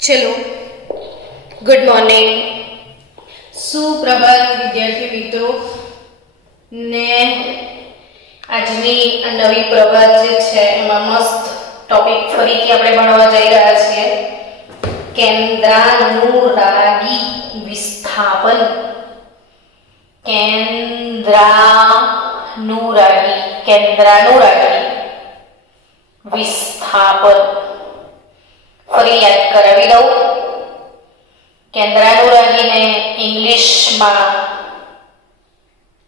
ચલો, good morning, સુપ્રભાત વિદ્યાર્થી મિત્રો ને આજની નવી પ્રભાત જે છે એમાં મસ્ત ટોપિક ફરીથી આપણે ભણવા જઈ રહ્યા છીએ. કેન્દ્રાનુરાગી વિસ્થાપન. કેન્દ્રાનુરાગી વિસ્થાપન. ફરી યાદ કરાવી દઉં. કેન્દ્રાનુરાગીને ઇંગ્લિશમાં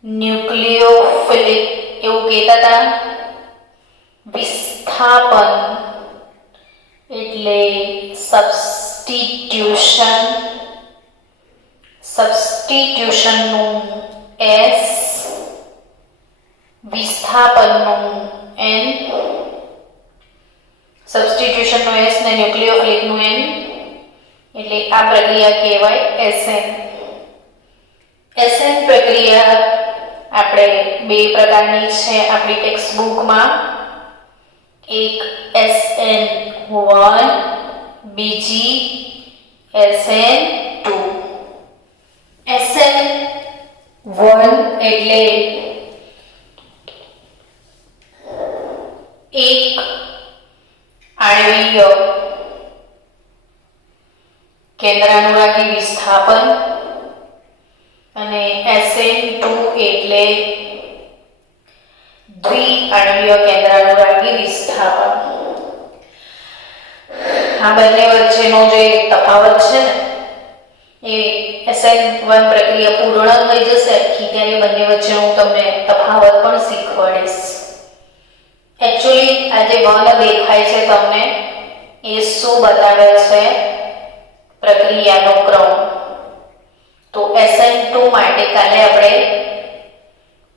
ન્યુક્લિયોફિલિક એવું કહેતા હતા. વિસ્થાપન એટલે સબસ્ટિટ્યુશનનું એસ, વિસ્થાપનનું એન. સબસ્ટિટ્યુશનનો એસ ને ન્યુક્લિયોફિલિકનું એન એટલે આ પ્રક્રિયા કહેવાય એસએન. એસએન પ્રક્રિયા આપણે બે પ્રકારની છે આપણી ટેક્સ્ટ બુકમાં. એક SN1, બીજી SN2. SN1 એટલે એક આણ્વીય કેન્દ્રાનુરાગી વિસ્થાપન અને SN2 એટલે દ્વિઆણ્વીય કેન્દ્રાનુરાગી વિસ્થાપન. આ બંને વચ્ચેનો જે તફાવત છે ને એ SN1 પ્રક્રિયા પૂર્ણ થઈ જશે આખી ત્યારે બંને વચ્ચેનો હું તમને તફાવત પણ શીખવાડીશ. એકચ્યુઅલી આ જે વન દેખાય છે તમને એ શું બતાવે છે? પ્રક્રિયાનો ક્રમ. તો SN2 માટે કાલે આપણે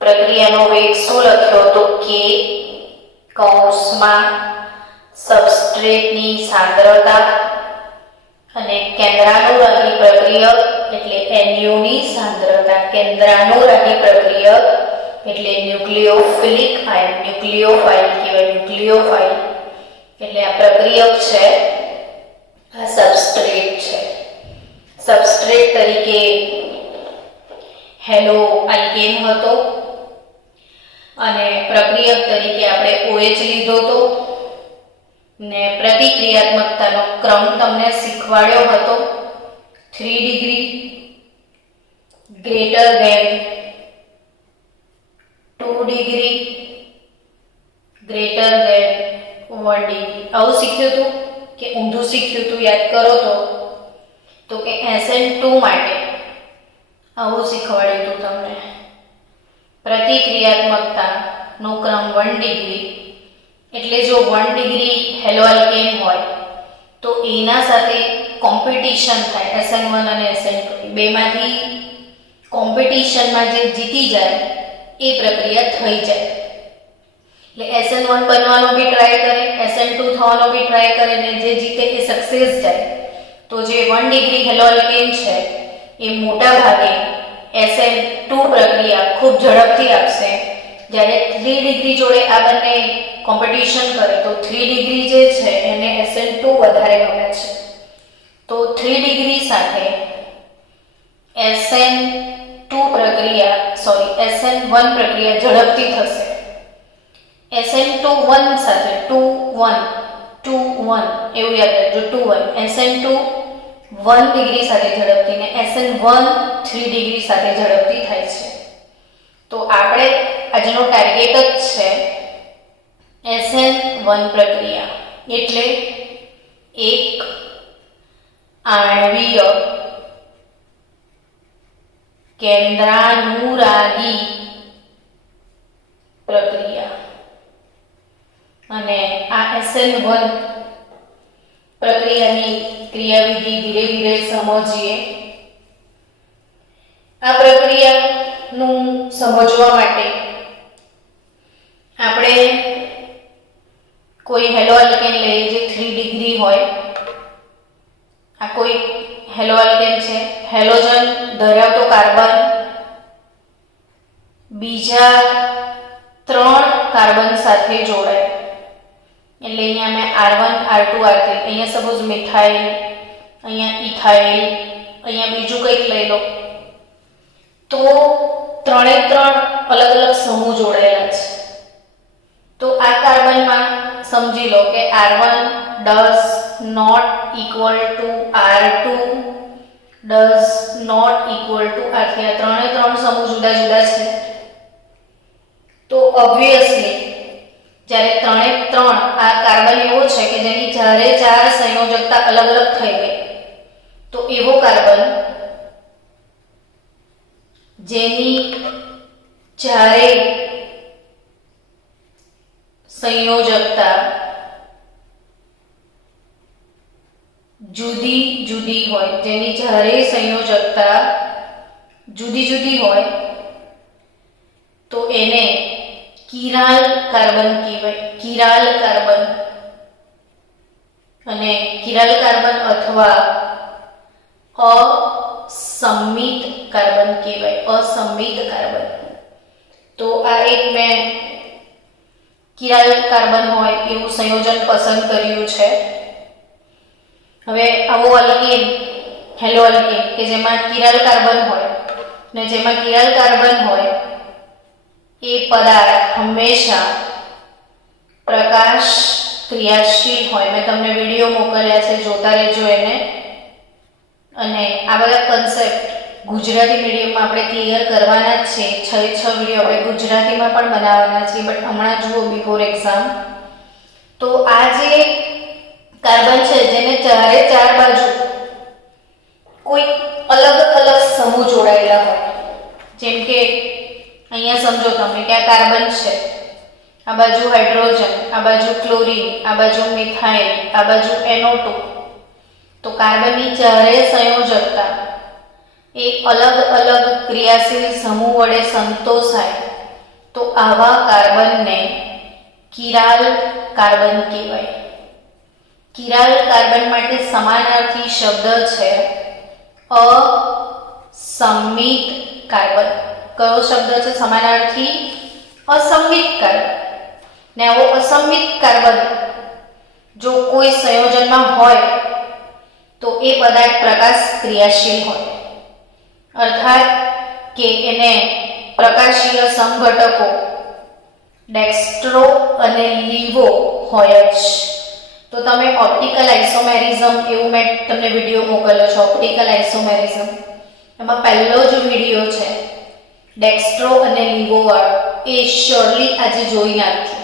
પ્રક્રિયાનો વેગ શું લખ્યો હતો કે કૌંસમાં સબસ્ટ્રેટની સાંદ્રતા અને કેન્દ્રાનુરાગી પ્રક્રિયક એટલે NU ની સાંદ્રતા. કેન્દ્રાનુરાગી પ્રક્રિયક એટલે ન્યુક્લિયોફિલિક આયન, ન્યુક્લિયોફાઇલ કહેવાય. ન્યુક્લિયોફાઇલ એટલે આ પ્રક્રિયક છે, આ સબસ્ટ્રેટ છે. સબસ્ટ્રેટ તરીકે હેલો આલ્કેન હતો અને પ્રક્રિયક તરીકે આપણે OH લીધો હતો ને પ્રતિક્રિયાત્મકતાનો ક્રમ તમને શીખવાડ્યો હતો. 3 degree greater than 2 degree greater than 1 degree. આવું શીખ્યું હતું કે ઊંધું શીખ્યું હતું? યાદ કરો તો કે SN2 માટે આવું શીખવાડ્યું હતું તમને. પ્રતિક્રિયાત્મકતાનો ક્રમ 1 ડિગ્રી એટલે જો 1 ડિગ્રી હેલો આલ્કેન હોય તો એના સાથે કોમ્પિટિશન થાય. SN1 અને SN2 બેમાંથી કોમ્પિટિશનમાં જે જીતી જાય એ પ્રક્રિયા થઈ જાય. એટલે SN1 બનવાનો બી ટ્રાય કરે, SN2 થવાનો બી ટ્રાય કરે ને જે જીતે એ સક્સેસ જાય. તો જે 1 ડિગ્રી હેલો આલ્કેન છે એ મોટા ભાગે SN2 પ્રક્રિયા ખૂબ ઝડપથી આપશે. જ્યારે 3 ડિગ્રી જોડે આ બંને કોમ્પિટિશન કરે તો 3 ડિગ્રી જે છે એને SN2 વધારે ગમે છે. તો 3 ડિગ્રી સાથે SN1 પ્રક્રિયા ઝડપથી થશે. SN2 1 સાથે 2 1 એવું યાદ રાખજો. 2 1 SN2 1 ડિગ્રી સાથે ઝડપથી ને SN1 3 ડિગ્રી સાથે ઝડપથી થાય છે. તો આપણે આજનો ટાર્ગેટ જ છે SN1 પ્રક્રિયા એટલે એક આણ્વીય કેન્દ્રાનુરાગી પ્રક્રિયા. અને આ SN1 પ્રક્રિયાની ક્રિયાવિધિ ધીરે ધીરે સમજીએ. આ પ્રક્રિયાનું સમજવા માટે આપણે કોઈ હેલો આલ્કેન લઈએ જે 3 ડિગ્રી હોય. આ કોઈ હેલો આલ્કેન છે, હેલોજન ધરાવતો કાર્બન બીજા 3 કાર્બન સાથે જોડાય એટલે અહીંયા મેં R1 R2 R3 અહીંયા સપોઝ મિથાઇલ અહીંયા ઇથાઇલ, અહીંયા બીજું કંઈક લઈ લો, તો ત્રણે ત્રણ અલગ અલગ સમૂહ જોડાયેલા છે. તો આ કાર્બનમાં સમજી લો કે R1 does not equal to R2 does not equal to R3. આ ત્રણે ત્રણ સમૂહ જુદા જુદા છે. તો ઓબ્વિયસલી જ્યારે ત્રણે ત્રણ આ કાર્બન એવો છે કે જેની જ્યારે ચાર સંયોજકતા અલગ અલગ થઈ ગઈ, તો એવો કાર્બન જેની જ્યારે સંયોજકતા જુદી જુદી હોય, જેની જ્યારે સંયોજકતા જુદી જુદી હોય, તો એને કિરાલ કાર્બન કહેવાય. Chiral carbon. અને કિરાલ કાર્બન અથવા અસમિત કાર્બન કહેવાય. અસમિત કાર્બન. તો આ એક મેં કિરાલ કાર્બન હોય એવું સંયોજન પસંદ કર્યું છે. હવે આવો અલ્કેન, હેલો અલ્કેન કે જેમાં કિરાલ કાર્બન હોય ને જેમાં કિરાલ કાર્બન હોય એ પદાર્થ હંમેશા પ્રકાશ ક્રિયાશીલ હોય. મેં તમને વિડીયો મોકલ્યા છે, જોતા રહેજો એને. અને આ બધા કન્સેપ્ટ ગુજરાતી મીડિયમમાં આપણે ક્લિયર કરવાના જ છે. 6 વિડીયો આપણે ગુજરાતીમાં પણ બનાવવાના છે, બટ હમણાં જુઓ બિફોર એક્ઝામ. તો આ જે કાર્બન છે જેને ચારે ચાર બાજુ કોઈ અલગ અલગ સમૂહ જોડાયેલા હોય, જેમ કે અહીંયા સમજો તમે કે આ કાર્બન છે, આ બાજુ હાઇડ્રોજન, આ બાજુ ક્લોરીન, આ બાજુ મિથાઇલ, આ બાજુ NO2. તો કાર્બનની ચારે સંયોજકતા એ અલગ અલગ ક્રિયાશીલ સમૂહ વડે સંતોષાય, તો આવા કાર્બનને કિરાલ કાર્બન કહેવાય. કિરાલ કાર્બન માટે સમાનાર્થી શબ્દ છે અસમિત કાર્બન. કયો શબ્દ છે સમાનાર્થી? અસમિત કાર્બન. ને આવો અસમિત કાર્બન જો કોઈ સંયોજનમાં હોય તો એ પદાર્થ પ્રકાશ ક્રિયાશીલ હોય, અર્થાત કે એને પ્રકાશીય સમઘટકો ડેક્સ્ટ્રો અને લીવો હોય જ. તો તમે ઓપ્ટિકલ આઇસોમેરિઝમ એવું મેં તમને વિડીયો મોકલ્યો છે, ઓપ્ટિકલ આઇસોમેરિઝમ. એમાં પહેલો જ વિડીયો છે ડેક્સ્ટ્રો અને લીવો વાળો, એ શ્યોરલી આજે જોઈ નાખજો.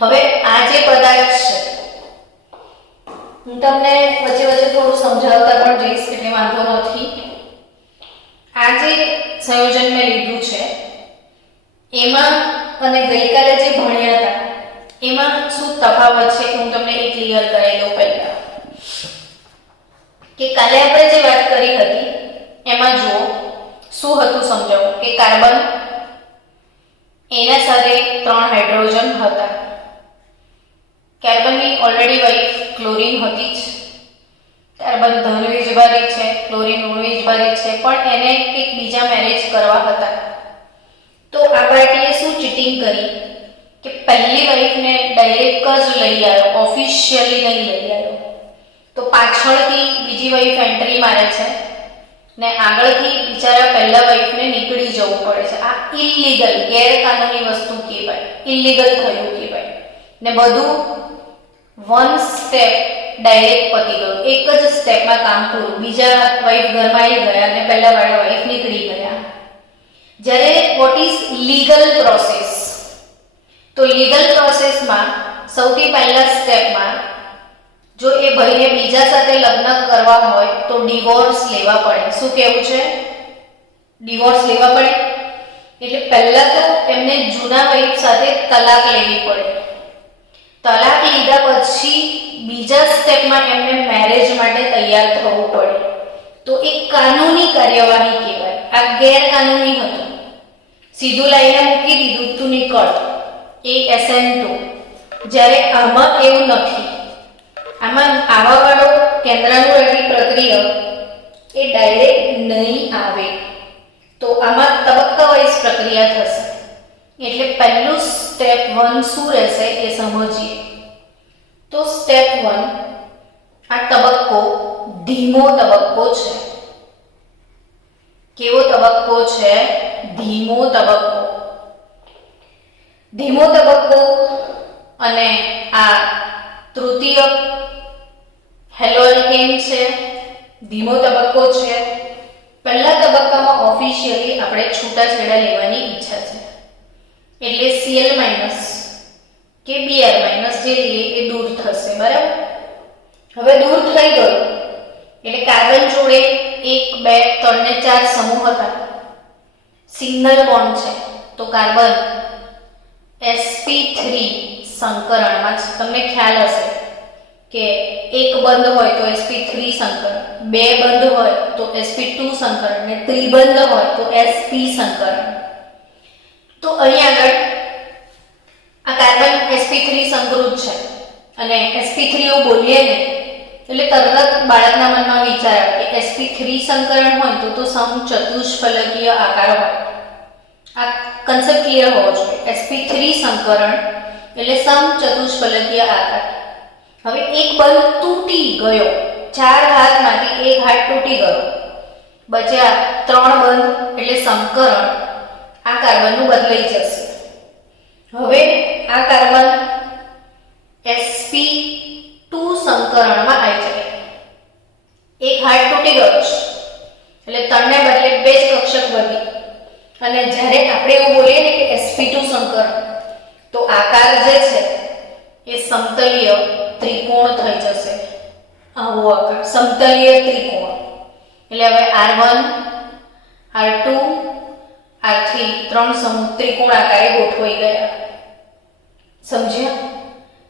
હવે આ જે પદાર્થ છે હું તમને વચ્ચે વચ્ચે થોડું સમજાવતા પણ જઈશ, એટલે વાંધો નથી. આ જે સંયોજન મેં લીધું છે એમાં અને ગઈકાલે જે ભણ્યા હતા એમાં શું તફાવત છે હું તમને એ ક્લિયર કરી દઉં. પહેલા કે કાલે આપણે જે વાત કરી હતી એમાં જુઓ શું હતું સમજાવું કે કાર્બન એના સાથે 3 હાઇડ્રોજન હતા. કાર્બનની ઓલરેડી વાઇફ ક્લોરીન હતી જ. કાર્બન ધન વીજભારિત છે, ક્લોરીન ઋણ વીજભારિત છે, પણ એને એક બીજા મેરેજ કરવા હતા. તો આ પાર્ટીએ શું ચીટિંગ કરી કે પહેલી વાઇફને ડાયરેક્ટ જ લઈ આવ્યો, ઓફિશિયલી નહીં લઈ આવ્યો. તો પાછળથી બીજી વાઇફ એન્ટ્રી મારે છે ને આગળથી બિચારા પહેલા વાઇફને નીકળી જવું પડે છે. આ ઇલીગલ, ગેરકાનૂની વસ્તુ કહેવાય, ઇલીગલ થયું કહેવાય. ને બધું વન સ્ટેપ ડાયરેક્ટ પતી ગયું, એક જ સ્ટેપમાં કામ પૂરું. બીજા વાઇફ ઘરમાં આવી ગયા અને પહેલા વાળા વાઇફ નીકળી ગયા. જ્યારે વોટ ઇઝ લીગલ પ્રોસેસ? તો લીગલ પ્રોસેસમાં સૌથી પહેલા સ્ટેપમાં જો એ ભાઈને બીજા સાથે લગ્ન કરવા હોય તો ડિવોર્સ લેવા પડે. શું કહેવું છે? ડિવોર્સ લેવા પડે. એટલે પહેલા તો એમને જૂના વાઇફ સાથે તલાક લેવી પડે. તલાક લીધા પછી બીજા સ્ટેપમાં એમને મેરેજ માટે તૈયાર થવું પડે. તો એ કાનૂની કાર્યવાહી કહેવાય. આ ગેરકાનૂની હતું. સીધું લાઈને મૂકી દીધું તું નીકળ, એ SN2. જ્યારે આમાં એવું નથી. આમાં આવા વાળો કેન્દ્રાનુરાગી પ્રક્રિયા એ ડાયરેક્ટ નહીં આવે. તો આમાં તબક્કા વાઇઝ પ્રક્રિયા થશે. એટલે પહેલું સ્ટેપ 1 શું રહેશે એ સમજીએ. તો સ્ટેપ 1, આ તબક્કો ધીમો તબક્કો છે. કેવો તબક્કો છે? ધીમો તબક્કો. ધીમો તબક્કો અને આ તૃતીય હેલોઅલ્કેન છે, ધીમો તબક્કો છે. પહેલા તબક્કામાં ઓફિશિયલી આપણે છૂટાછેડા લેવાની ઈચ્છા છે, એટલે Cl- કે Br- જે લઈએ એ દૂર થશે. બરાબર? હવે દૂર થઈ ગયું એટલે કાર્બન જોડે 1 2 3 ને 4 સમૂહ હતા, સિંગલ બોન્ડ છે, તો કાર્બન sp3 સંકરણમાં છે. તમને ખ્યાલ હશે કે એક બંધ હોય તો sp3 સંકરણ, બે બંધ હોય તો sp2 સંકરણ ને ત્રિબંધ હોય તો sp સંકરણ. તો અહીં આગળ આ કાર્બન sp3 સંકૃત છે અને sp3 એવું બોલીએ ને એટલે તરત બાળકના મનમાં વિચાર આવે કે sp3 સંકરણ હોય તો સમચતુષ્ફલકીય આકાર હોય. આ કન્સેપ્ટ ક્લિયર હોવો જોઈએ. sp3 સંકરણ એટલે સમચતુષ્ફલકીય આકાર. હવે એક બંધ તૂટી ગયો, 4 હાથમાંથી એક હાથ તૂટી ગયો, બચ્યા 3 બંધ એટલે સંકરણ આ કાર્બનનું બદલાઈ જશે. હવે આ કાર્બન sp2 સંકરણમાં આવી જાય. એક હાથ તૂટી ગયો છે એટલે 3 ને બદલે 2 જ કક્ષક વધી, અને જ્યારે આપણે એવું બોલીએ ને કે sp2 સંકરણ તો આકાર જે છે એ સમતલીય ત્રિકોણ થઈ જશે. આવો આકાર સમતલીય ત્રિકોણ. એટલે હવે r1 r2 r3 ત્રણ સમૂહ ત્રિકોણ આકારે ગોઠવાઈ ગયા. સમજ્યા?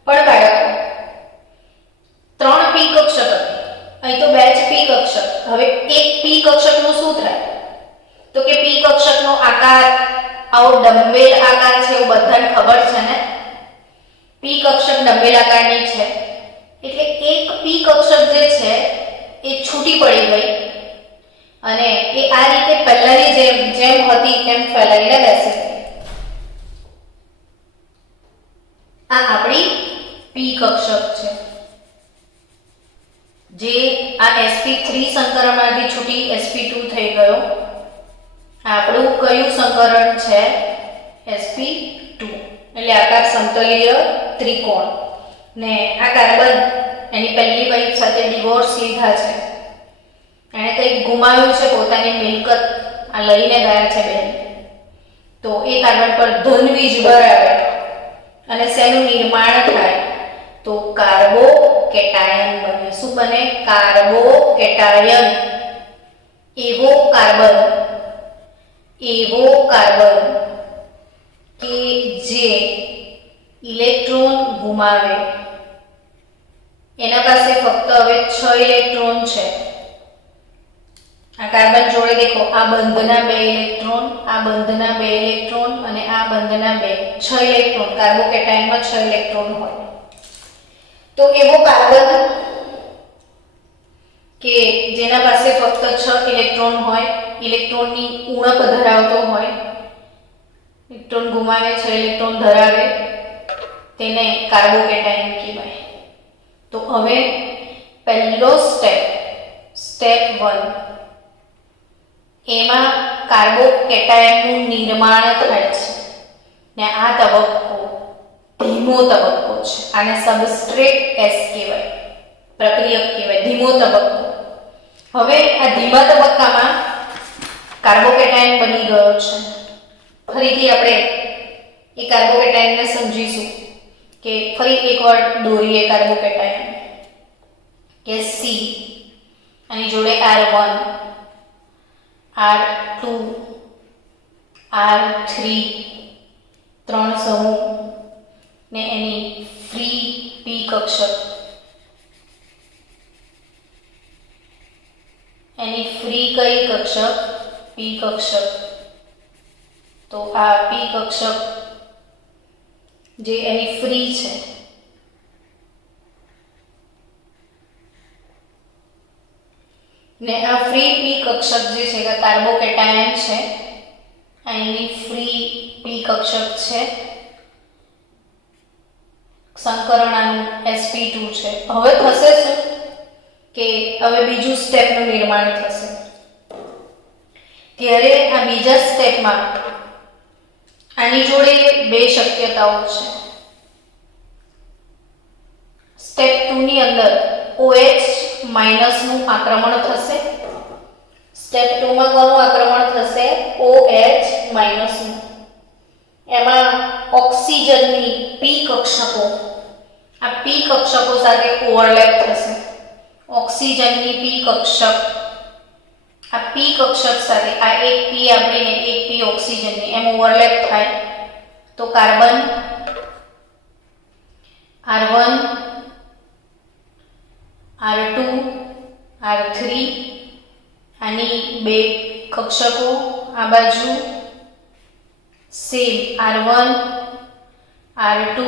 પણ બાળકો 3 p કક્ષક હતી, અહીં તો 2 જ p કક્ષક. હવે એક p કક્ષકનું શું થાય? તો કે p કક્ષકનો આકાર આવો ડમ્બેલ આકાર છે, એવું બધાને ખબર છે ને. p કક્ષક ડમ્બેલ આકારની છે એટલે એક p કક્ષક જે છે એ છૂટી પડી ગઈ અને એ આ રીતે પહેલાની જેમ હતી તેમ ફેલાઈને બેસી ગઈ. આ આપણી p કક્ષક છે જે આ sp3 સંકરણમાંથી છૂટી sp2 થઈ ગયો. આપણું કયું સંકરણ છે? sp2. એટલે આકાર સમતલીય ત્રિકોણ. ને આ કાર્બન એની પહેલી વાઇફ સાથે ડિવોર્સ લીધા છે, એણે કંઈક ગુમાવ્યું છે, પોતાની મિલકત આ લઈને ગયા છે બેન. તો એ કાર્બન પર ધન વીજભાર આવે અને શેનું નિર્માણ થાય? તો કાર્બોકેટાયન બને. શું બને? કાર્બોકેટાયન. એવો કાર્બન કે જે ઇલેક્ટ્રોન ગુમાવે. એના પાસે ફક્ત હવે 6 ઇલેક્ટ્રોન છે. આ કાર્બન જોડે દેખો, આ બંધના 2 ઇલેક્ટ્રોન, આ બંધના 2 ઇલેક્ટ્રોન અને આ બંધના 6 ઇલેક્ટ્રોન. કાર્બોકેટાયનમાં 6 ઇલેક્ટ્રોન હોય. તો એવો કાર્બન કે જેના પાસે ફક્ત 6 ઇલેક્ટ્રોન હોય, ઇલેક્ટ્રોનની ઉણપ ધરાવતો હોય, ઇલેક્ટ્રોન ગુમાવે 6 ઇલેક્ટ્રોન ધરાવે, તેને કાર્બોકેટાયન કહેવાય. તો હવે પહેલો સ્ટેપ 1, એમાં કાર્બોકેટાયનનું નિર્માણ થાય છે ને આ તબક્કો ધીમો તબક્કો છે. આને સબસ્ટ્રેટ S કહેવાય, પ્રક્રિયક કહેવાય, ધીમો તબક્કો. હવે આ ધીમા તબક્કામાં કાર્બોકેટાયન બની ગયો છે. ફરીથી આપણે એ કાર્બોકેટાયનને સમજીશું કે ફરી એકવાર દોરીએ કાર્બોકેટાયન કે C, આની જોડે R1 R2 R3 ત્રણ સમૂહ ને એની ફ્રી p કક્ષક. એની ફ્રી કઈ કક્ષક? p કક્ષક. તો આ p કક્ષક જે એની ફ્રી છે ને આ ફ્રી p કક્ષક જે છે કે કાર્બોકેટાયન છે, અહીંની ફ્રી p કક્ષક છે, સંકરણાનું sp2 છે. હવે થશે શું? કે હવે બીજું સ્ટેપનું નિર્માણ થશે, ત્યારે આ બીજા સ્ટેપમાં આની જોડે બે શક્યતાઓ છે. સ્ટેપ 2 ની અંદર OH માઇનસનું આક્રમણ થશે. સ્ટેપ 2 માં કોનું આક્રમણ થશે? OH માઇનસનું. એમાં ઓક્સિજનની P કક્ષકો આ P કક્ષકો સાથે ઓવરલેપ થશે. ઓક્સિજનની P કક્ષક આ P કક્ષક સાથે આ એક P આપણી ને એક P ઓક્સિજનની એમ ઓવરલેપ થાય તો કાર્બન R1 R2 R3 આની બે કક્ષકો આ બાજુ સેમ R1 R2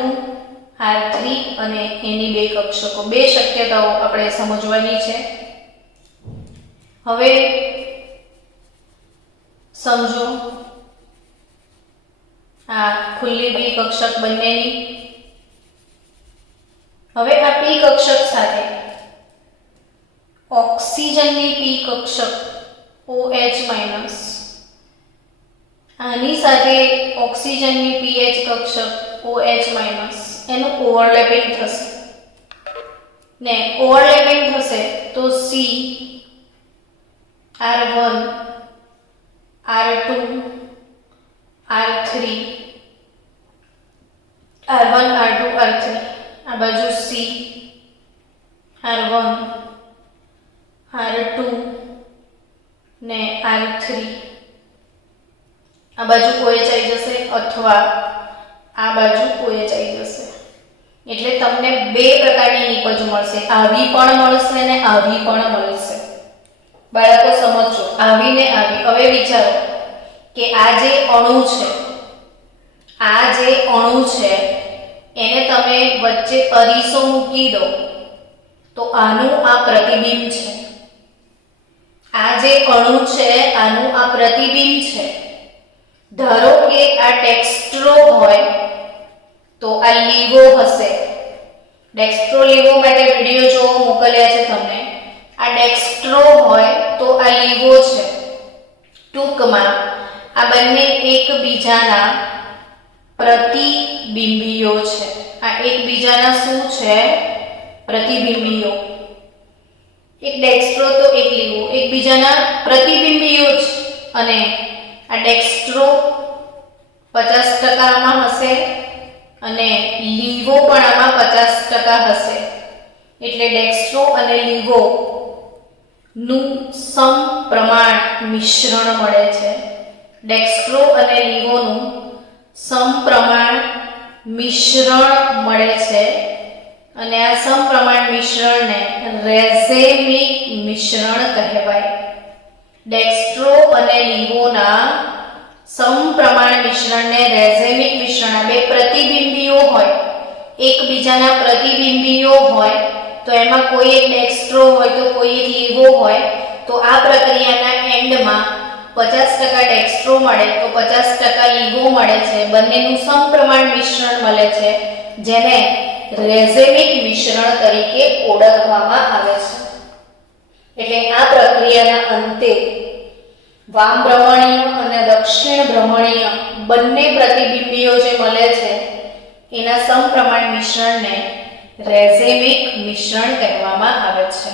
R3 અને એની બે કક્ષકો. બે શક્યતાઓ આપણે સમજવાની છે. હવે સમજો આ ખુલ્લી P કક્ષક બંનેની. હવે આ P કક્ષક સાથે ઓક્સિજનની P કક્ષક OH માઇનસ આની સાથે ઓક્સિજનની pH કક્ષક OH માઇનસ એનું ઓવરલેપિંગ થશે ને ઓવરલેપિંગ થશે તો C R1 R2 R3 R1 R2 R3 આ બાજુ C R1 R2 ને R3 આ બાજુ OH આવી જશે અથવા આ બાજુ OH આવી જશે. એટલે તમને બે પ્રકારની નિપજ મળશે, આવી પણ મળશે ને આવી પણ મળશે. બાળકો સમજો, આવી ને આવી. હવે વિચારો કે આ જે અણુ છે એને તમે વચ્ચે અરીસો મૂકી દો તો આનું આ પ્રતિબિંબ છે. આ જે અણુ છે આનું આ પ્રતિબિંબ છે. ધારો કે આ ડેક્સ્ટ્રો હોય તો આ લીવો હશે. ડેક્સ્ટ્રો લીવો માટે વિડિયો જો મોકલ્યા છે તમને. આ ડેક્સ્ટ્રો હોય તો આ લીવો છે. ટૂંકમાં આ બંને એકબીજાના પ્રતિબિંબીઓ છે. આ એકબીજાના શું છે? પ્રતિબિંબીઓ. એક ડેક્સ્ટ્રો તો એક લીવો એકબીજાના પ્રતિબિંબીઓ છે. અને આ ડેક્સ્ટ્રો 50% આમાં હશે અને લીવો પણ આમાં 50% હશે. એટલે ડેક્સ્ટ્રો અને લીવો નું સમપ્રમાણ મિશ્રણ મળે છે. ડેક્સ્ટ્રો અને લીવોનું સમપ્રમાણ મિશ્રણ મળે છે અને આ સમપ્રમાણ મિશ્રણને રેઝેમિક મિશ્રણ કહેવાય. ડેક્સ્ટ્રો અને લીવોના સમપ્રમાણ મિશ્રણને રેઝેમિક મિશ્રણ. બે પ્રતિબિંબીઓ હોય, એકબીજાના પ્રતિબિંબીઓ હોય તો એમાં કોઈ એક ડેક્સ્ટ્રો હોય તો કોઈ એક લીવો હોય તો આ પ્રક્રિયાના એન્ડમાં 50% ડેક્સ્ટ્રો મળે તો 50% લીવો મળે છે. બંનેનું સમપ્રમાણ મિશ્રણ મળે છે જેને રેઝેમિક મિશ્રણ તરીકે ઓળખવામાં આવે છે. એટલે આ પ્રક્રિયાના અંતે વામ ભ્રમણીય અને દક્ષિણ ભ્રમણીય બંને પ્રતિબિંબીઓ જે મળે છે એના સમપ્રમાણ મિશ્રણને રેઝેમિક મિશ્રણ કહેવામાં આવે છે.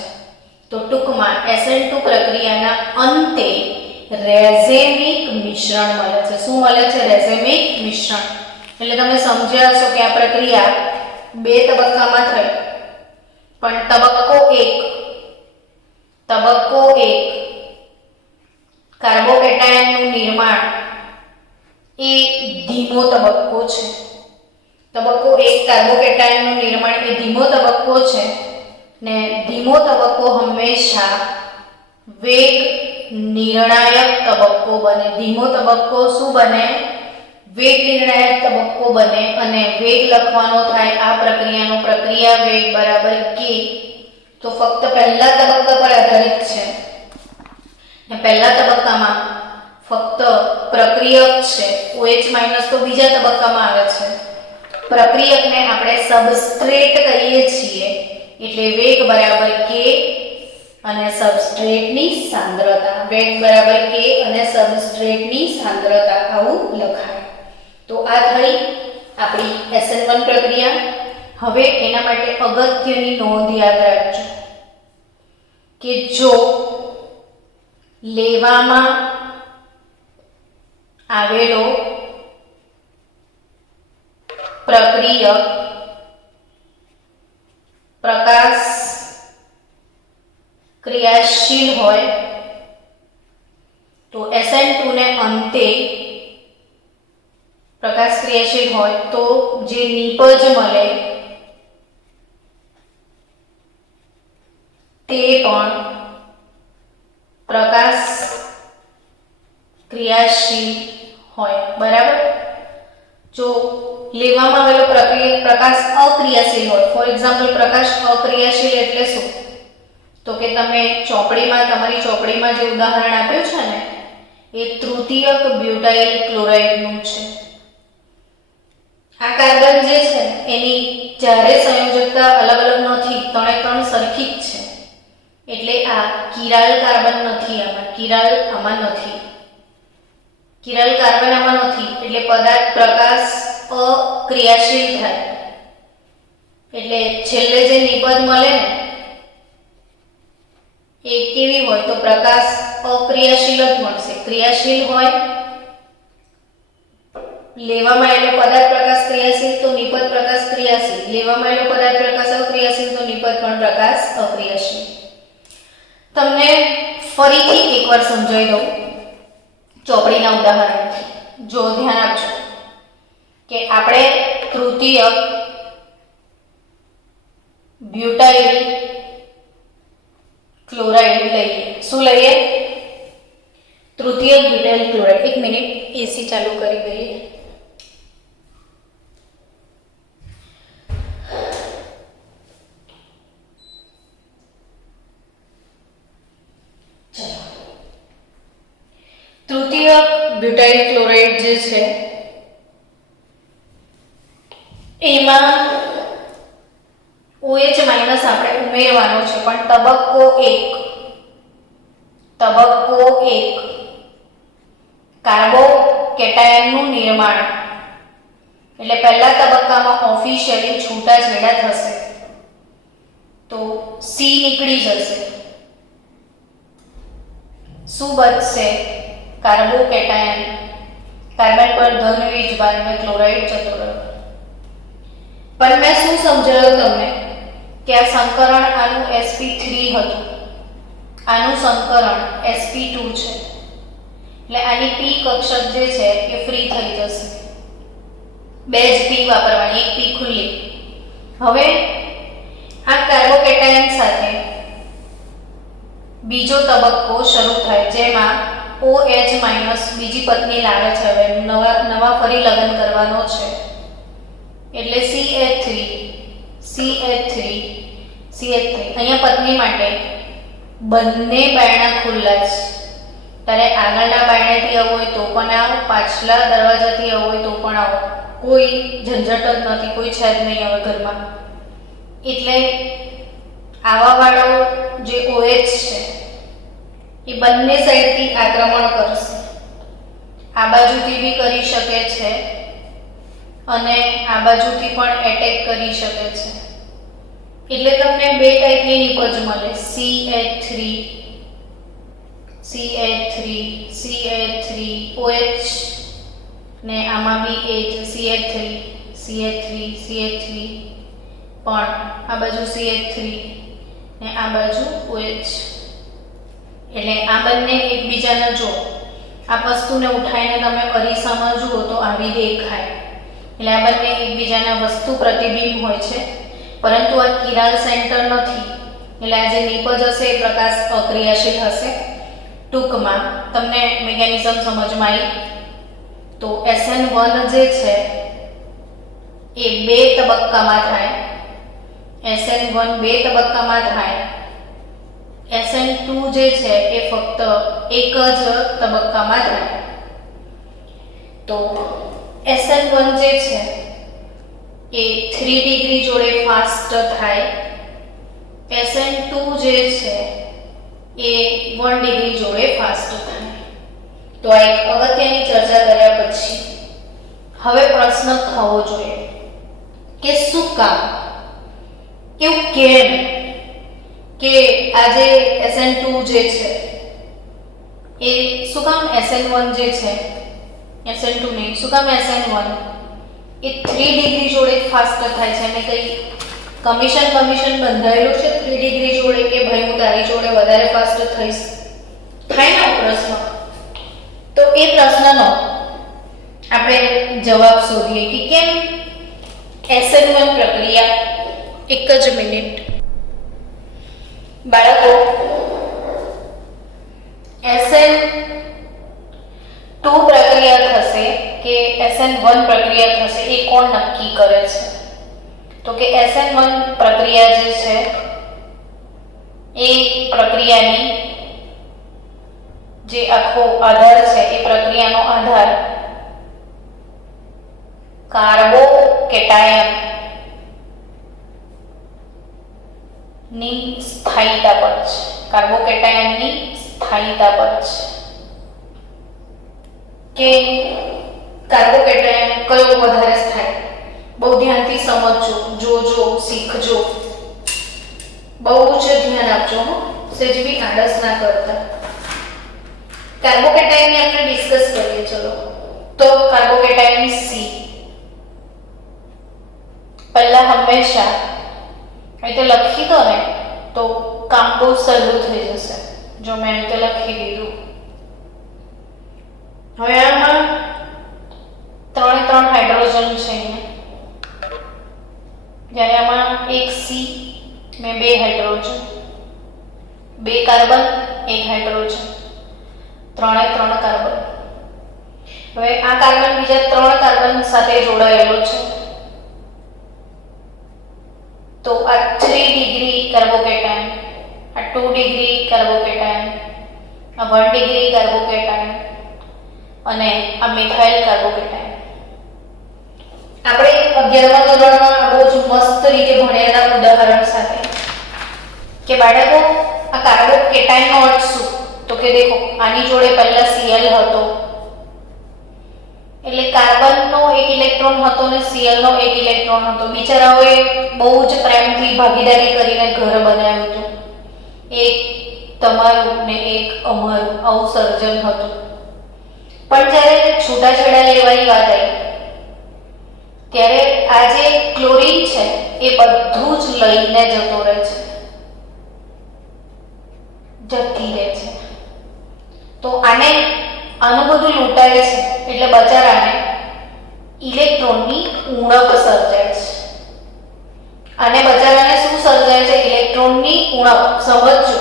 તો ટૂંકમાં SN2 પ્રક્રિયાના અંતે રેઝેમિક મિશ્રણ મળે છે. શું મળે છે? રેઝેમિક મિશ્રણ. એટલે તમે સમજ્યા હશો કે આ પ્રક્રિયા બે તબક્કામાં થઈ, પણ તબક્કો 1 કાર્બોકેટાયનનું નિર્માણ એ ધીમો તબક્કો છે. તબક્કો 1 કાર્બોકેટાયનનું નિર્માણ એ ધીમો તબક્કો છે ને ધીમો તબક્કો હંમેશા વેગ નિર્ણાયક તબક્કો બને. ધીમો તબક્કો શું બને? વેગ નિર્ણાયક તબક્કો બને અને વેગ લખવાનો થાય આ પ્રક્રિયાનો પ્રક્રિયા વેગ બરાબર k. તો ફક્ત પહેલા તબક્કા પર આધારિત છે. પહેલા તબક્કામાં ફક્ત પ્રક્રિયક છે. OH માઇનસ તો બીજા તબક્કામાં આવે છે. પ્રક્રિયકને આપણે સબસ્ટ્રેટ કહીએ છીએ. એટલે વેગ બરાબર k અને સબસ્ટ્રેટની સાંદ્રતા, વેગ બરાબર કે અને સબસ્ટ્રેટની સાંદ્રતા આવું લખાય. તો આ થઈ આપણી SN1 પ્રક્રિયા. હવે એના માટે અગત્યની નોંધ યાદ રાખજો કે જો લેવામાં આવેલો પ્રક્રિયક પ્રકાશ ક્રિયાશીલ હોય તો SN2 ને અંતે પ્રકાશ ક્રિયાશીલ હોય તો જે નિપજ મળે તે પણ પ્રકાશ ક્રિયાશીલ હોય. બરાબર. જો લેવામાં આવેલો પ્રકાશ અક્રિયાશીલ હોય, ફોર એક્ઝામ્પલ પ્રકાશ અક્રિયાશીલ એટલે શું? તો કે તમે તમારી ચોપડીમાં જે ઉદાહરણ આપ્યું છે ને એ તૃતીયક બ્યુટાઇલ ક્લોરાઇડનું છે. આ કાર્બન જે છે એની જ્યારે સંયોજકતા અલગ અલગ નથી, ત્રણે ત્રણ સરખી જ છે, એટલે આ કિરાલ કાર્બન નથી. કિરાલ કાર્બન આમાં નથી, એટલે પદાર્થ પ્રકાશ અક્રિયાશીલ થાય. એટલે છેલ્લે જે નિપજ મળે ને એ કેવી હોય? તો પ્રકાશ અક્રિયાશીલ જ મળશે. ક્રિયાશીલ હોય, લેવામાં આવેલો પદાર્થ પ્રકાશ ક્રિયાશીલ તો નિપજ પ્રકાશ ક્રિયાશીલ, લેવામાં આવેલો પદાર્થ પ્રકાશ અક્રિયાશીલ તો નિપજ પણ પ્રકાશ અક્રિયાશીલ. તમને ફરીથી એકવાર સમજાવી દઉં ચોપડીના ઉદાહરણથી. જો ધ્યાન આપજો કે આપણે તૃતીયક બ્યુટાઇલ ક્લોરાઇડ લઈએ. શું લઈએ? તૃતીયક બ્યુટાઇલ ક્લોરાઇડ. એક મિનિટ, એસી ચાલુ કરી દઈએ. તૃતીયક બ્યુટાઇલ ક્લોરાઇડ જે છે એમાં OH- આપણે ઉમેરવાનો છે, પણ તબક્કો 1 કાર્બોકેટાયનનું નિર્માણ. એટલે પહેલા તબક્કામાં ઓફિશિયલી છૂટાછેડા થશે તો C નીકળી જશે. શું બચશે? કાર્બોકેટાયન. કાર્બન પર ધન વીજભાર અને ક્લોરાઇડ જતો રહ્યો. પણ મેં શું સમજાવ્યું તમને કે આ સંકરણ આનું sp3 હતું, આનું સંકરણ sp2 છે, એટલે આની p કક્ષક જે છે એ ફ્રી થઈ જશે. બે જ p વાપરવાની, એક p ખુલ્લી. હવે આ કાર્બોકેટાયન સાથે બીજો તબક્કો શરૂ થાય જેમાં OH- બીજી પત્ની લાવે છે. હવે નવા ફરી લગ્ન કરવાનો છે એટલે CH3 અહીંયા પત્ની માટે બંને બારણા ખુલ્લા છે. તારે આગળના બારણેથી આવવું હોય તો પણ આવો, પાછલા દરવાજાથી આવવું હોય તો પણ આવો, કોઈ ઝંઝટ જ નથી, કોઈ છે જ નહીં હવે ઘરમાં. એટલે આવા વાળો જે OH છે એ બંને સાઈડથી આક્રમણ કરશે. આ બાજુથી બી કરી શકે છે અને આ બાજુથી પણ એટેક કરી શકે છે. એટલે તમને બે ટાઈપની નિપજ મળે, CH3 OH ને આમાં બી CH3 પણ આ બાજુ CH3 ને આ બાજુ OH. એટલે આ બંને એકબીજાને જો આ વસ્તુને ઉઠાઈને તમે અરીસામાં જુઓ તો આવી દેખાય. એટલે આ બંને એકબીજાના વસ્તુ પ્રતિબિંબ હોય છે, પરંતુ આ કિરાલ સેન્ટર નથી. એટલે આ જે નિપજ હશે એ પ્રકાશ અક્રિયાશીલ હશે. ટૂંકમાં તમને મિકેનિઝમ સમજમાં આવી. તો SN1 જે છે એ બે તબક્કામાં થાય, SN1 બે તબક્કામાં થાય, SN2 જે છે એ ફક્ત એક જ તબક્કામાં થાય. તો SN1 જે છે એ 3 ડિગ્રી જોડે ફાસ્ટ થાય, SN2 જે છે એ 1 ડિગ્રી જોડે ફાસ્ટ થાય. તો આ એક અગત્યની ચર્ચા કર્યા પછી હવે પ્રશ્ન થવો જોઈએ કે શું કામ, એવું કેમ કે આજે SN2 જે છે એ શું કામ SN1 જે છે, SN2 નહીં, શું કામ SN1 એ 3 ડિગ્રી જોડે ફાસ્ટ થાય છે અને કઈ કમિશન બંધાયેલું છે 3 ડિગ્રી જોડે કે ભાઈ હું તારી જોડે વધારે ફાસ્ટ થઈશ, થાય ને પ્રશ્ન. તો એ પ્રશ્નનો આપણે જવાબ શોધીએ કે કેમ SN1 પ્રક્રિયા. એક જ મિનિટ બાળકો, SN2 પ્રક્રિયા થશે કે SN1 પ્રક્રિયા થશે એ કોણ નક્કી કરે છે? તો કે SN1 પ્રક્રિયા જે છે એ પ્રક્રિયાની જે આખો આધાર છે એ પ્રક્રિયાનો આધાર કાર્બોકેટાયન ની સ્થાયીતા પર છે. કાર્બોકેટાયનની સ્થાયીતા પર છે કે કાર્બોકેટાયન કયો વધારે સ્થાયી. બહુ ધ્યાનથી સમજજો, જોજો, શીખજો, બહુ જ ધ્યાન આપજો, સેજ બી આળસ ના કરતા. કાર્બોકેટાયન ને આપણે ડિસ્કસ કરીએ. ચલો, તો કાર્બોકેટાયન સી પહેલા હંમેશા એટલે લખી દો ને તો કામ બહુ સહેલું થઈ જશે. જો મેં તો લખી દીધું. હવે આમાં 3 હાઇડ્રોજન છે અહીંયા, જ્યારે આમાં એક સી મેં 2 હાઇડ્રોજન, 2 કાર્બન 1 હાઇડ્રોજન, 3 કાર્બન. હવે આ કાર્બન બીજા 3 કાર્બન સાથે જોડાયેલો છે. તો આ 3 ડિગ્રી કાર્બોકેટાયન, આ 2 ડિગ્રી કાર્બોકેટાયન, આ 1 ડિગ્રી કાર્બોકેટાયન અને આ મિથાઇલ કાર્બોકેટાયન. આપણે 11મા ધોરણમાં બહુ જ મસ્ત રીતે ભણેલા ઉદાહરણ સાથે કે બાળકો આ કાર્બોકેટાયનનો અર્થ શું? તો કે દેખો આની જોડે પહેલા Cl હતો, એટલે કાર્બનનો 1 ઇલેક્ટ્રોન હતો ને Cl નો 1 ઇલેક્ટ્રોન હતો. બિચારાઓએ બહુ જ પ્રેમથી ભાગીદારી કરીને ઘર બનાવ્યું હતું. એક તમારું ને એક અમારું, આવું સર્જન હતું. પણ જ્યારે છૂટાછેડા લેવાની વાત આવી ત્યારે આ જે ક્લોરીન છે એ બધું જ લઈને જતો રહે છે, જતી રહે છે. તો આનું બધું લૂંટાય છે એટલે બચારાને ઇલેક્ટ્રોનની ઉણપ સર્જાય છે. અને બચારાને શું સર્જાય છે? ઇલેક્ટ્રોનની ઉણપ. સમજો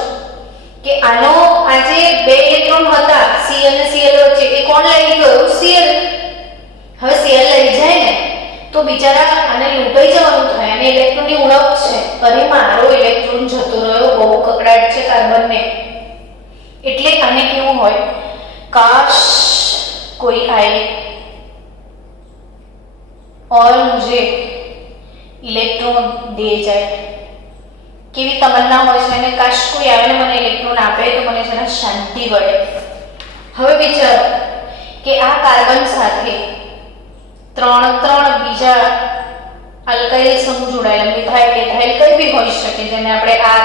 કે આનો આ જે 2 ઇલેક્ટ્રોન હતા Cl અને Cl વચ્ચે, એ કોણ લઈ ગયું? Cl. હવે Cl લઈ જાય ને તો બિચારા આને લૂંટાઈ જવાનું થાય અને ઇલેક્ટ્રોનની ઉણપ છે. અરે મારો ઇલેક્ટ્રોન જતો રહ્યો, બહુ કકડાટ છે કાર્બનને. એટલે આને કેવું હોય, काश कोई आए और मुझे इलेक्ट्रॉन दे जाए. કેવી તમન્ના હોય છે અને કાશ કોઈ આવે ને મને ઇલેક્ટ્રોન આપે તો મને જરા શાંતિ મળે. હવે વિચારો કે આ કાર્બન સાથે 3 બીજા અલ્કાઇલ સમૂહ જોડાયેલા, મિથાઇલ, એથાઇલ કઈ બી હોઈ શકે, જેને આપણે આ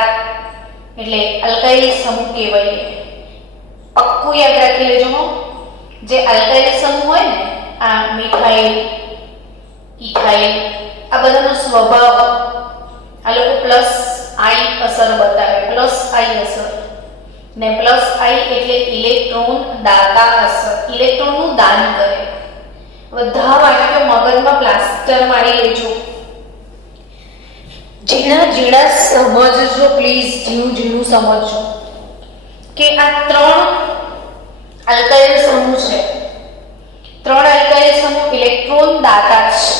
એટલે અલ્કાઇલ સમૂહ કહેવાય. પક્કું યાદ રાખી લેજો, જે અલ્કાઇલ સમૂહ હોય ને આ મિથાઇલ, ઇથાઇલ, આ બધાનો સ્વભાવ આ લોકો પ્લસ આઈ અસર બતાવે. પ્લસ આઈ અસર ને પ્લસ આઈ એટલે ઇલેક્ટ્રોન દાતા અસર, ઇલેક્ટ્રોનનું દાન કરે. બધા વાક્યો મગજમાં પ્લાસ્ટર મારી લેજો, ઝીણા સમજજો પ્લીઝ, ઝીણું સમજજો કે આ 3 અલ્કાઇલ સમૂહ છે. 3 અલ્કાઇલ સમૂહ ઇલેક્ટ્રોન દાતા છે.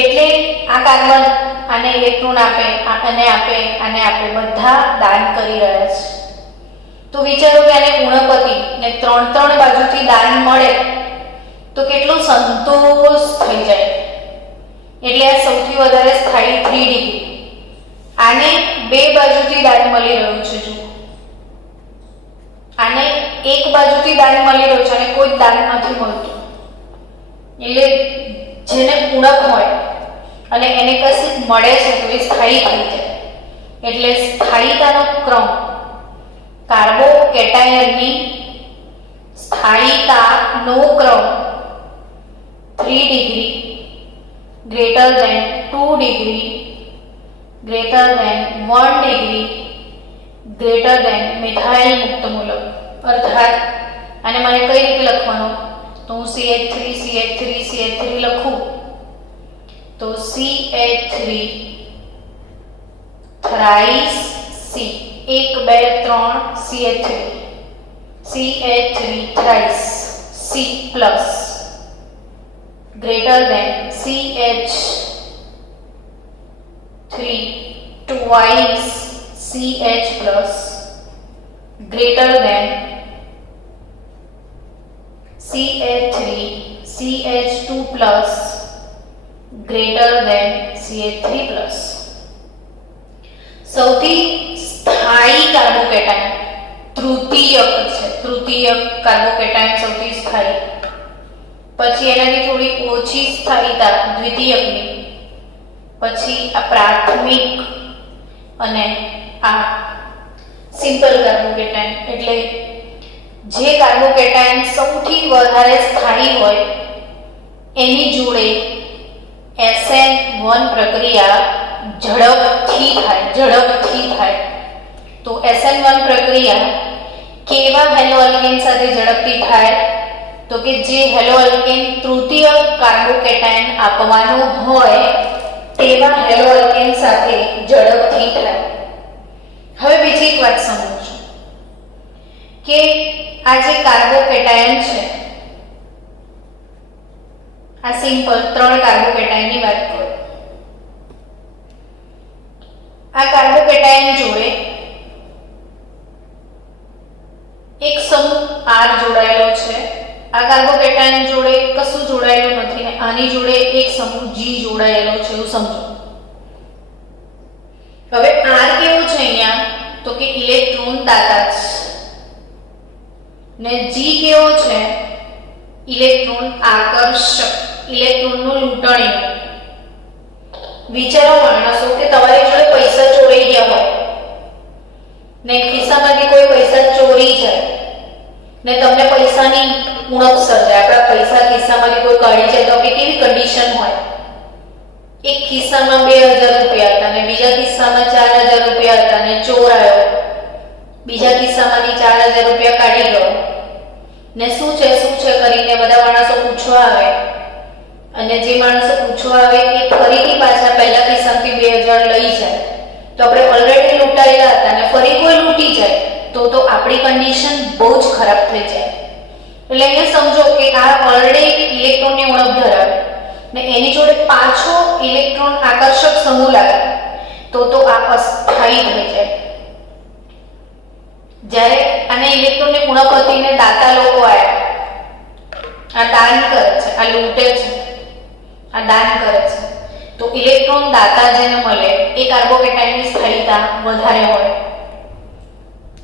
એટલે આ કાર્બન આને ઇલેક્ટ્રોન આપે, આને આપે, આને આપે, બધા દાન કરી રહ્યા છે. તો વિચારો કે આને ઉણપ હતી ને 3 બાજુથી દાન મળે તો કેટલો સંતોષ થઈ જાય. એટલે આ સૌથી વધારે સ્થાયી 3 ડિગ્રી. આને બે બાજુથી દાન મળી રહ્યું છે, જુઓ આને એક બાજુથી દાન મળી રહ્યું છે અને કોઈ દાન નથી મળતું, એટલે જેને પૂરક હોય અને એને કશું મળે છે તો એ સ્થાયી થઈ જાય. એટલે સ્થાયીતાનો ક્રમ કાર્બોકેટાયનની સ્થાયીતાનો ક્રમ 3 degree greater than 2 degree greater than 1 degree greater than methyl મુક્ત મૂલક. અર્થાત આને મારે કઈ રીતે લખવાનું, તો હું CH3 લખું તો CH3 thrice C 1 2 3 CH3 thrice C plus greater than CH3 twice CH plus greater than CH3 CH2 plus greater than CH3 plus. સૌથી સ્થાયી કાર્બોકેટાયન તૃતીયક છે, તૃતીયક કાર્બોકેટાયન સૌથી સ્થાયી. પછી એનાથી થોડી ઓછી સ્થાયીતા દ્વિતીયકની, પછી આ પ્રાથમિક અને આ સિમ્પલ કાર્બોકેટાયન. એટલે જે કાર્બોકેટાયન સૌથી વધારે સ્થાયી હોય એની જોડે SN1 પ્રક્રિયા ઝડપથી થાય. તો SN1 પ્રક્રિયા કેવા હેલો અલ્કેન સાથે ઝડપથી થાય, તો કે જે હેલો અલ્કેન તૃતીય કાર્બોકેટાયન આપવાનું હોય તેવા હેલો અલ્કેન સાથે ઝડપથી થાય. હવે બીજી એક વાત સમજો કે આ જે કાર્બોકેટાયન છે, આ સિમ્પલ 3 કાર્બોકેટાયનની વાત કરો. આ કાર્બોકેટાયન જોડે એક સમૂહ R જોડાયેલો છે, આ કાર્બોકેટાયન જોડે કશું જોડાયેલું નથી ને આની જોડે એક સમૂહ G જોડાયેલો છે, એવું સમજો. હવે R કેવું છે અહીંયા, તો કે ઇલેક્ટ્રોન દાતા છે ને G કેવો છે, ઇલેક્ટ્રોન આકર્ષક, ઇલેક્ટ્રોનનું લૂંટણીયું. વિચારો માણસો કે તમારી જોડે પૈસા ચોરાઈ ગયા હોય ને ખિસ્સામાંથી કોઈ પૈસા ચોરી જાય ને તમને પૈસાની ઉણપ સર્જાય, આપણા પૈસા ખિસ્સામાંથી કોઈ કાઢી જાય તો આપણી કેવી કન્ડિશન હોય. એક ખિસ્સામાં 2000 રૂપિયા હતા ને બીજા ખિસ્સામાં 4000 રૂપિયા હતા ને ચોર આવ્યો, બીજા ખિસ્સામાંથી 4000 રૂપિયા કાઢી ગયો ને શું છે કરીને બધા માણસો પૂછવા આવે અને જે માણસો પૂછવા આવે એ ફરીથી પાછા પહેલા ખિસ્સામાંથી 2000 લઈ જાય, તો આપણે ઓલરેડી લૂંટાયેલા હતા ને ફરી કોઈ લૂંટી જાય તો આપણી કન્ડિશન બહુ જ ખરાબ થઈ જાય. એટલે અહીંયા સમજો કે આ ઓલરેડી ઇલેક્ટ્રોનની ઉણપ ધરાવે ને એની જોડે પાછો ઇલેક્ટ્રોન આકર્ષક સમૂહ લાગે તો આ અસ્થાયી થઈ જાય. જ્યારે આને ઇલેક્ટ્રોનની ઉણપ હતી ને દાતા લોકો આવ્યા, આ દાન કરે છે, આ લૂંટે છે, આ દાન કરે છે, તો ઇલેક્ટ્રોન દાતા જેને મળે એ કાર્બોકેટાયનની સ્થાયીતા વધારે હોય.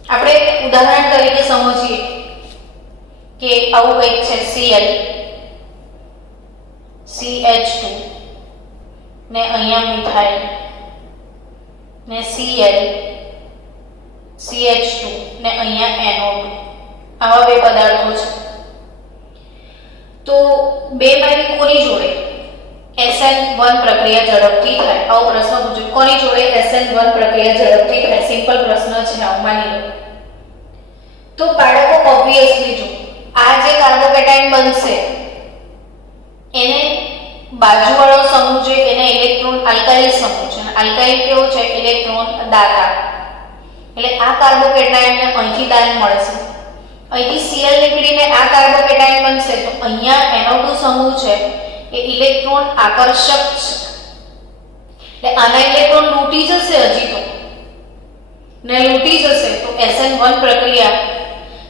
આપણે ઉદાહરણ તરીકે સમજીએ કે આવું કંઈક છે Cl CH2 ને અહીંયા મિથાઇલ ને Cl CH2 ને અહીંયા NO2, આવા બે પદાર્થો છે. તો બે માંથી કોની જોડે SN1 પ્રક્રિયા ઝડપથી થાય, આવો પ્રશ્ન પૂછ્યો. કોની જોડે SN1 પ્રક્રિયા ઝડપથી થાય? સિમ્પલ પ્રશ્ન છે, આવું માની લો. તો બાળકો ઓબ્વિયસલી જો આ જે કાર્બોકેટાયન બનશે એને બાજુવાળો સમૂહ છે એને ઇલેક્ટ્રોન આલ્કાઇલ સમૂહ છે, આલ્કાઇલ કેવો છે, ઇલેક્ટ્રોન દાતા. એટલે આ કાર્બોકેટાયનને અહીંથી દાન મળશે, અહીંથી Cl નીકળીને આ કાર્બોકેટાયન બનશે તો અહીંયા NO2 સમૂહ છે એ ઇલેક્ટ્રોન આકર્ષક છે, એટલે આના ઇલેક્ટ્રોન લૂંટી જશે હજી તો ને લૂંટી જશે તો SN1 પ્રક્રિયા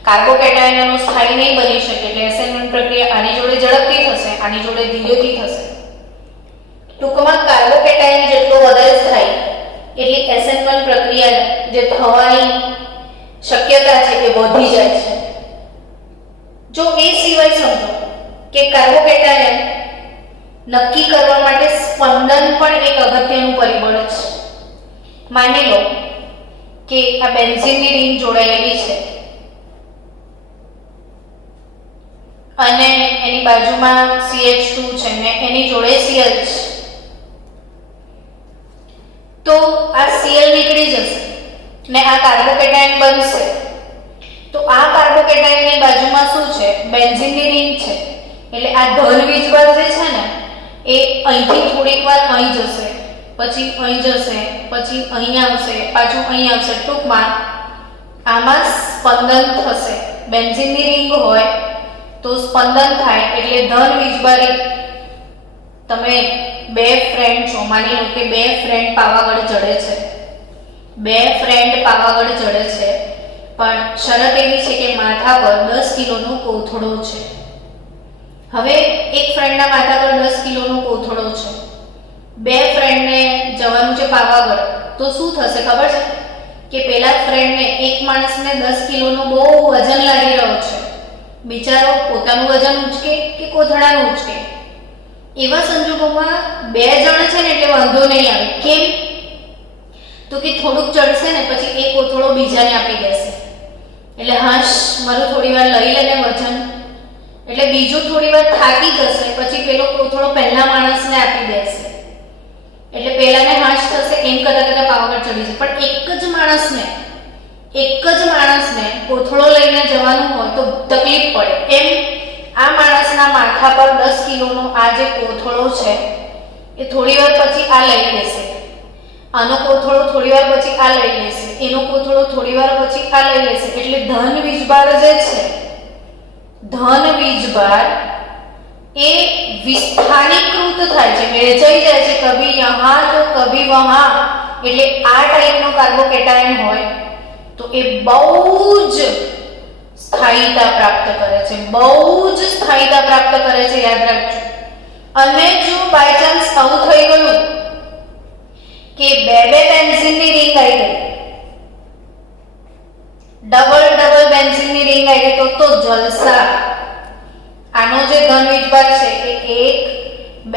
કાર્બોકેટાયનનો સ્થાયી નહીં બની શકે. એટલે SN1 પ્રક્રિયા આની જોડે ઝડપથી થશે, આની જોડે ધીરેથી થશે. ટૂંકમાં કાર્બોકેટાયન જેટલો વધારે સ્થાયી એટલે SN1 પ્રક્રિયા જે થવાની શક્યતા છે એ વધી જાય છે. જો એ સિવાય સમજો કે કાર્બોકેટાયન નક્કી કરવા માટે સ્પંદન પણ એક અગત્યનું પરિબળ છે. માની લો કે આ બેન્ઝીનની રિંગ જોડાયેલી છે અને એની બાજુમાં CH2 છે ને એની જોડે Cl છે, તો આ Cl નીકળી જશે ને આ કાર્બોકેટાયન બનશે. તો આ કાર્બોકેટાયનની બાજુમાં શું છે? બેન્ઝીનની રિંગ છે. એટલે આ ધન વીજભાર જે છે ને એ અહીંથી થોડીક વાર અહીં જશે, પછી અહીં જશે, પછી અહીં આવશે, પાછું અહીં આવશે. ટૂંકમાં આમાં સ્પંદન થશે. બેન્ઝીનની રિંગ હોય તો સ્પંદન થાય એટલે ધન વીજભારી. તમે બે ફ્રેન્ડ છો, માની લો કે બે ફ્રેન્ડ પાવાગઢ ચડે છે, બે ફ્રેન્ડ પાવાગઢ ચડે છે, પણ શરત એવી છે કે માથા પર 10 કિલોનો કોથળો છે. હવે એક ફ્રેન્ડના માથા પર 10 કિલોનો કોથળો છે, બે ફ્રેન્ડને જવાનું છે પાવાગઢ, તો શું થશે ખબર છે? કે પેલા ફ્રેન્ડને એક માણસને 10 કિલોનો બહુ વજન લાગી રહ્યો છે, બિચારો પોતાનું વજન ઉચકે કે કોથળાનું ઉચકે? એવા સંજોગોમાં બે જણ છે ને એટલે વાંધો નહીં આવે. કેમ? તો કે થોડુંક ચડશે ને પછી એક કોથળો બીજાને આપી દેશે, એટલે હાશ મારું થોડી વાર લઈ લે ને વજન, એટલે બીજો થોડી વાર થાકી જશે, પછી પેલો કોથળો પહેલા માણસને આપી દેશે, એટલે પેલાને હાશ થશે. એમ કરતા કરતા પાવાગઢ ચડી જશે. પણ એક જ માણસને કોથળો લઈને જવાનું હોય તો તકલીફ પડે. એમ આ માણસના માથા પર 10 કિલોનો આ જે કોથળો છે એ થોડી વાર પછી આ લઈ લેશે, આનો કોથળો થોડી વાર પછી આ લઈ લેશે, એનો કોથળો થોડી વાર પછી આ લઈ લેશે. એટલે ધન વીજભાર જે છે, ધન વીજભાર એ વિસ્થાનીકૃત થાય છે, વહેંચાઈ જાય છે, કભી યહાં તો કભી વહાં. એટલે આ ટાઈપનો કાર્બોકેટાયન હોય તો એ બહુ જ સ્થાયીતા પ્રાપ્ત કરે છે, બહુ જ સ્થાયીતા પ્રાપ્ત કરે છે, યાદ રાખજો. અને જો બાય ચાન્સ આવું થઈ ગયું કે બે બેન્ઝીનની રિંગ આવી ગઈ, ડબલ બેન્ઝીનની રિંગ આવી ગઈ, તો જલસા. આનો જે ધન વીજભાર છે એ 1 2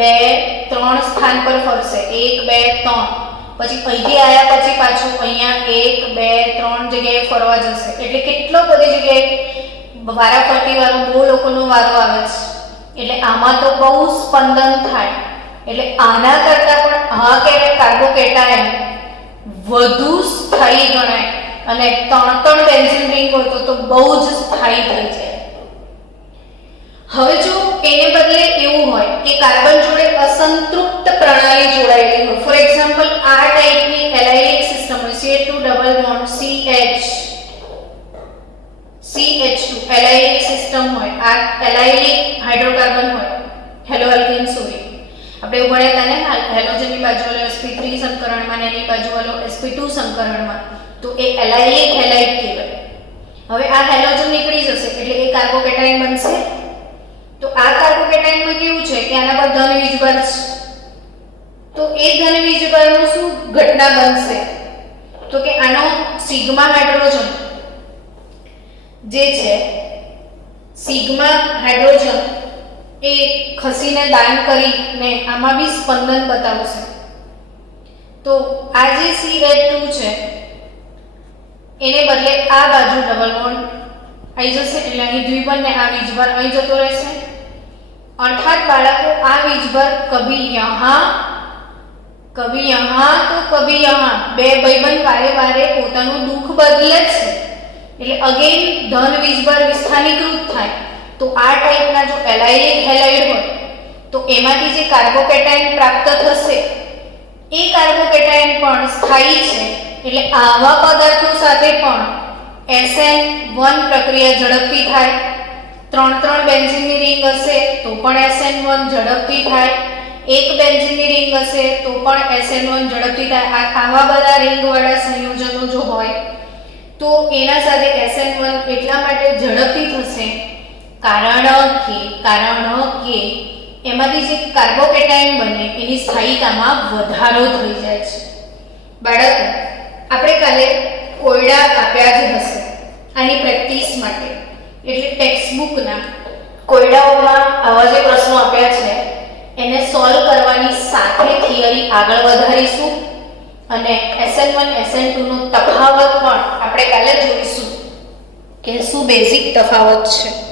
3 સ્થાન પર ફરશે, 1 2 3, પછી અહીંથી આવ્યા પછી પાછું અહીંયા 1 2 3 જગ્યાએ ફરવા જશે. એટલે કેટલો બધી જગ્યાએ વારાફરતી વાળો બહુ લોકોનો વારો આવે છે. એટલે આમાં તો બહુ સ્પંદન થાય. એટલે આના કરતા પણ આ કાર્બોકેટાયન વધુ સ્થાયી ગણાય, અને 3 બેન્ઝીન રિંગ હોય તો બહુ જ સ્થાયી થઈ જાય. હવે જો એને બદલે એવું હોય કે કાર્બન જોડે અસંતૃપ્ત પ્રણાલી જોડાયેલી હોય, ફોર એક્ઝામ્પલ આ ટાઈપની એલાયલિક સિસ્ટમ હોય, CH2 double bond CH2 એલાયલિક system હોય, આ એલાયલિક હાઇડ્રોકાર્બન હોય, હેલો આલ્કેન સોરી, આપણે એવું ભણ્યા હતા ને હેલોજનની બાજુ વાળો sp3 સંકરણમાં ને એની બાજુ વાળો sp2 સંકરણમાં, તો એ એલાયલિક હેલાઇડ કહેવાય. હવે આ હેલોજન નીકળી જશે એટલે એ કાર્બોકેટાયન બનશે. તો આ કાર્બોકેટાયનમાં કેવું છે કે આના પર ધન વીજભાર છે, તો એ ધન વીજભારનું શું ઘટના બનશે? તો કે આનો સિગ્મા હાઇડ્રોજન જે છે, સિગ્મા હાઇડ્રોજન એ ખસીને દાન કરીને આમાં બી સ્પંદન બતાવશે. તો આ જે CH2 છે એને બદલે આ બાજુ ડબલ બોન્ડ આવી જશે, એટલે અહીં દ્વિબંધ ને આ વીજભાર અહીં જતો રહેશે. અર્થાત બાળકો આ વીજભાર કભી યહાં તો કભી યહાં, બે ભાઈબંધ વારે વારે પોતાનું દુઃખ બદલે છે. એટલે અગેન ધન વીજભાર વિસ્થાનીકૃત થાય. તો આ ટાઈપના જો એલાયલિક હેલાઇડ હોય તો એમાંથી જે કાર્બોકેટાયન પ્રાપ્ત થશે એ કાર્બોકેટાયન પણ સ્થાયી છે. એટલે આવા પદાર્થો સાથે પણ SN1 પ્રક્રિયા ઝડપથી થાય. 3 બેન્ઝીનની રિંગ હશે તો પણ SN1 ઝડપથી થાય, 1 બેન્ઝીનની રિંગ હશે તો પણ SN1 ઝડપથી થાય. આવા બધા રિંગ વાળા સંયોજનો જો હોય તો એના સાથે SN1 એટલા માટે ઝડપથી થશે કારણ કે એમાંથી જે કાર્બોકેટાયન બને એની સ્થાયીતામાં વધારો થઈ જાય છે. બાળકો, આપણે કાલે કોયડા આપ્યા જ હશે આની પ્રેક્ટિસ માટે, એટલે ટેક્સ્ટબુકના કોયડાઓમાં આવા જે પ્રશ્નો આપ્યા છે એને સોલ્વ કરવાની સાથે થિયરી આગળ વધારીશું અને SN1 SN2 નો તફાવત પણ આપણે કાલે જોઈશું કે શું બેઝિક તફાવત છે.